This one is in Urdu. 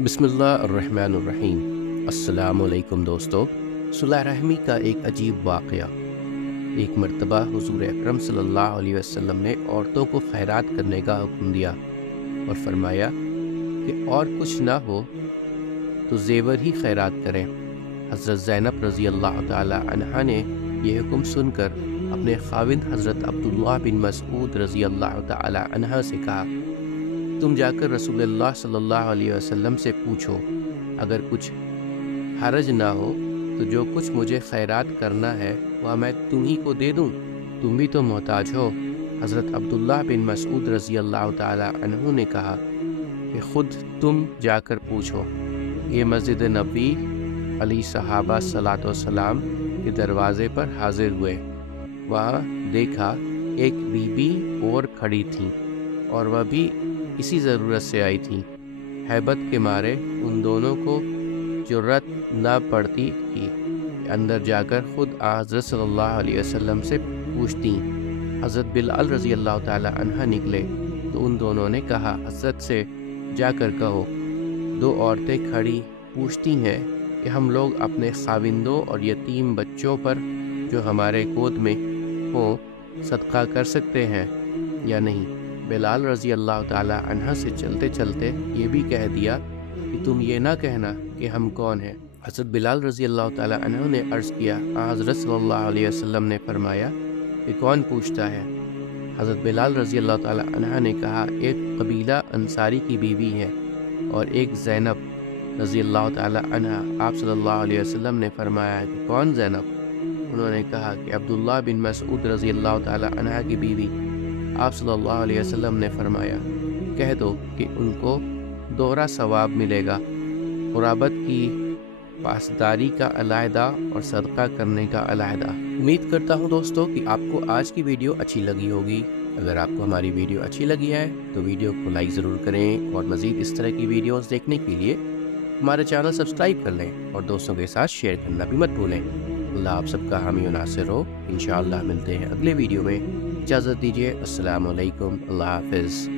بسم اللہ الرحمن الرحیم۔ السلام علیکم دوستو۔ صلح رحمی کا ایک عجیب واقعہ۔ ایک مرتبہ حضور اکرم صلی اللہ علیہ وسلم نے عورتوں کو خیرات کرنے کا حکم دیا اور فرمایا کہ اور کچھ نہ ہو تو زیور ہی خیرات کریں۔ حضرت زینب رضی اللہ تعالی عنہا نے یہ حکم سن کر اپنے خاوند حضرت عبداللہ بن مسعود رضی اللہ تعالی عنہ سے کہا، تم جا کر رسول اللہ صلی اللہ علیہ وسلم سے پوچھو، اگر کچھ حرج نہ ہو تو جو کچھ مجھے خیرات کرنا ہے وہ میں تم ہی کو دے دوں، تم بھی تو محتاج ہو۔ حضرت عبداللہ بن مسعود رضی اللہ تعالی عنہ نے کہا کہ خود تم جا کر پوچھو۔ یہ مسجد نبوی علی صحابہ صلاۃ والسلام کے دروازے پر حاضر ہوئے۔ وہاں دیکھا ایک بی بی اور کھڑی تھیں اور وہ بھی اسی ضرورت سے آئی تھیں۔ ہیبت کے مارے ان دونوں کو جرأت نہ پڑتی کہ اندر جا کر خود حضرت صلی اللہ علیہ وسلم سے پوچھتیں۔ حضرت بلال رضی اللہ تعالی عنہ نکلے تو ان دونوں نے کہا، حضرت سے جا کر کہو، دو عورتیں کھڑی پوچھتی ہیں کہ ہم لوگ اپنے خاوندوں اور یتیم بچوں پر جو ہمارے گود میں ہوں صدقہ کر سکتے ہیں یا نہیں۔ بلال رضی اللہ تعالی عنہ سے چلتے چلتے یہ بھی کہہ دیا کہ تم یہ نہ کہنا کہ ہم کون ہیں۔ حضرت بلال رضی اللہ تعالی عنہ نے عرض کیا، حضرت صلی اللہ علیہ وسلم نے فرمایا کہ کون پوچھتا ہے؟ حضرت بلال رضی اللہ تعالی عنہ نے کہا، ایک قبیلہ انصاری کی بیوی ہے اور ایک زینب رضی اللہ تعالی عنہ۔ آپ صلی اللہ علیہ وسلم نے فرمایا کہ کون زینب؟ انہوں نے کہا کہ عبداللہ بن مسعود رضی اللہ تعالی عنہ کی بیوی۔ آپ صلی اللہ علیہ وسلم نے فرمایا، کہہ دو کہ ان کو دوہرا ثواب ملے گا، قرابت کی پاسداری کا علیحدہ اور صدقہ کرنے کا علیحدہ۔ امید کرتا ہوں دوستو کہ آپ کو آج کی ویڈیو اچھی لگی ہوگی۔ اگر آپ کو ہماری ویڈیو اچھی لگی ہے تو ویڈیو کو لائک ضرور کریں اور مزید اس طرح کی ویڈیوز دیکھنے کے لیے ہمارے چینل سبسکرائب کر لیں اور دوستوں کے ساتھ شیئر کرنا بھی مت بھولیں۔ اللہ آپ سب کا حامی و ناصر ہو۔ انشاءاللہ ملتے ہیں اگلے ویڈیو میں۔ اجازت دیجیے، السلام علیکم، اللہ حافظ۔